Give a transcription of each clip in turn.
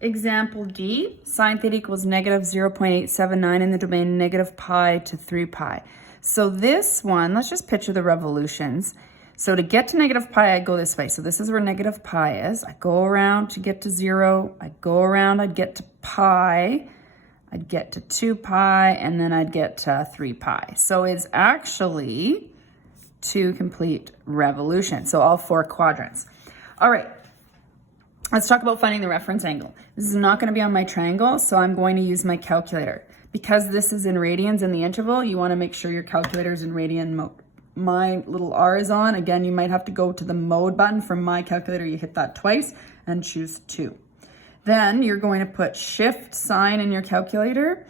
Example D, sine theta equals negative 0.879 in the domain negative pi to 3 pi. So this one, let's just picture the revolutions. So to get to negative pi, I go this way. So this is where negative pi is. I go around to get to 0. I go around, I'd get to pi. I'd get to 2 pi, and then I'd get to 3 pi. So it's actually 2 complete revolutions. So all 4 quadrants. All right. Let's talk about finding the reference angle. This is not going to be on my triangle, so I'm going to use my calculator. Because this is in radians in the interval, you want to make sure your calculator is in radian mode. My little R is on. Again, you might have to go to the mode button. From my calculator, you hit that twice and choose 2. Then you're going to put shift sign in your calculator,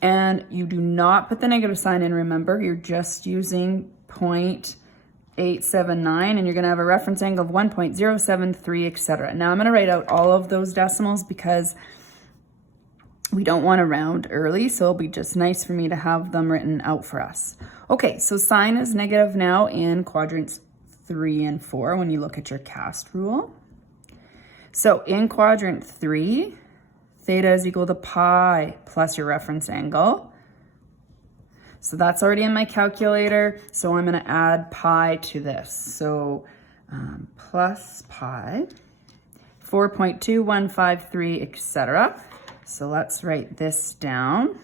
and you do not put the negative sign in, remember. You're just using 0.879, and you're going to have a reference angle of 1.073, etc. Now I'm going to write out all of those decimals because we don't want to round early, so it'll be just nice for me to have them written out for us. Okay, so sine is negative now in quadrants 3 and 4 when you look at your cast rule. So in quadrant 3, theta is equal to pi plus your reference angle. So that's already in my calculator. So I'm going to add pi to this. So plus pi, 4.2153, etc. So let's write this down.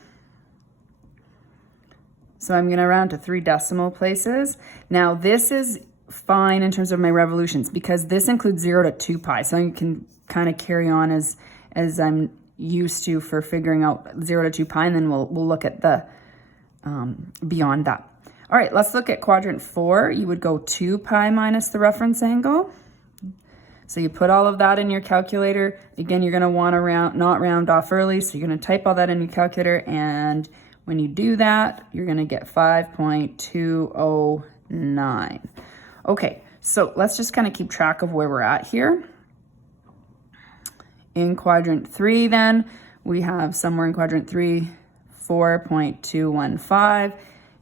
So I'm going to round to 3 decimal places. Now this is fine in terms of my revolutions because this includes 0 to 2 pi. So you can kind of carry on as I'm used to for figuring out 0 to 2 pi, and then we'll look at the beyond that. All right, let's look at quadrant 4. You would go 2 pi minus the reference angle. So you put all of that in your calculator. Again, you're going to want to not round off early, so you're going to type all that in your calculator, and when you do that, you're going to get 5.209. Okay, so let's just kind of keep track of where we're at here. In quadrant 3 then, we have somewhere in quadrant 3, 4.215,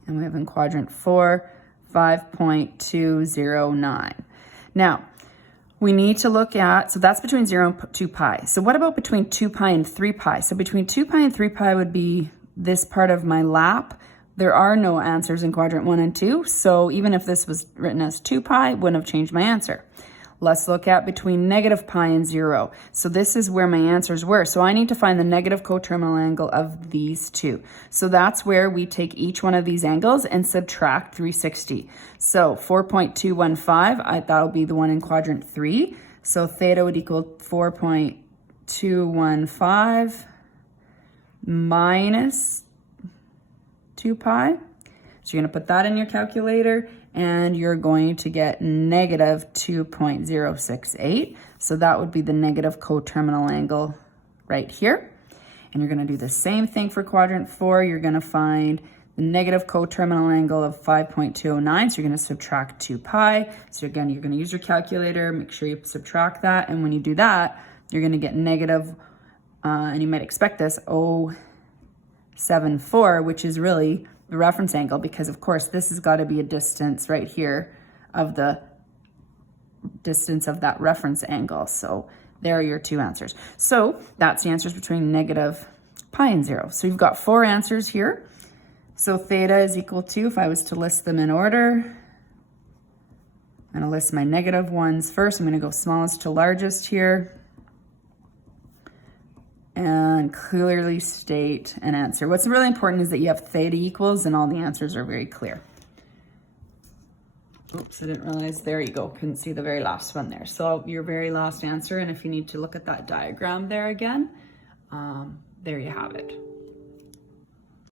and we have in quadrant 4, 5.209. Now, we need to look at, so that's between 0 and 2 pi. So what about between 2 pi and 3 pi? So between 2 pi and 3 pi would be this part of my lap. There are no answers in quadrant 1 and 2, so even if this was written as 2 pi, it wouldn't have changed my answer. Let's look at between negative pi and 0. So this is where my answers were. So I need to find the negative coterminal angle of these two. So that's where we take each one of these angles and subtract 360. So 4.215, that'll be the one in quadrant 3. So theta would equal 4.215 minus 2 pi. So you're going to put that in your calculator, and you're going to get negative 2.068. So that would be the negative coterminal angle right here. And you're going to do the same thing for quadrant 4. You're going to find the negative coterminal angle of 5.209. So you're going to subtract 2 pi. So again, you're going to use your calculator. Make sure you subtract that. And when you do that, you're going to get negative, and you might expect this, 0.74, which is really the reference angle, because of course this has got to be a distance right here of the distance of that reference angle. So there are your two answers. So that's the answers between negative pi and 0. So you've got 4 answers here. So theta is equal to, if I was to list them in order, I'm going to list my negative ones first. I'm going to go smallest to largest here and clearly state an answer. What's really important is that you have theta equals and all the answers are very clear. Oops, I didn't realize, there you go, couldn't see the very last one there. So your very last answer, and if you need to look at that diagram there again, there you have it.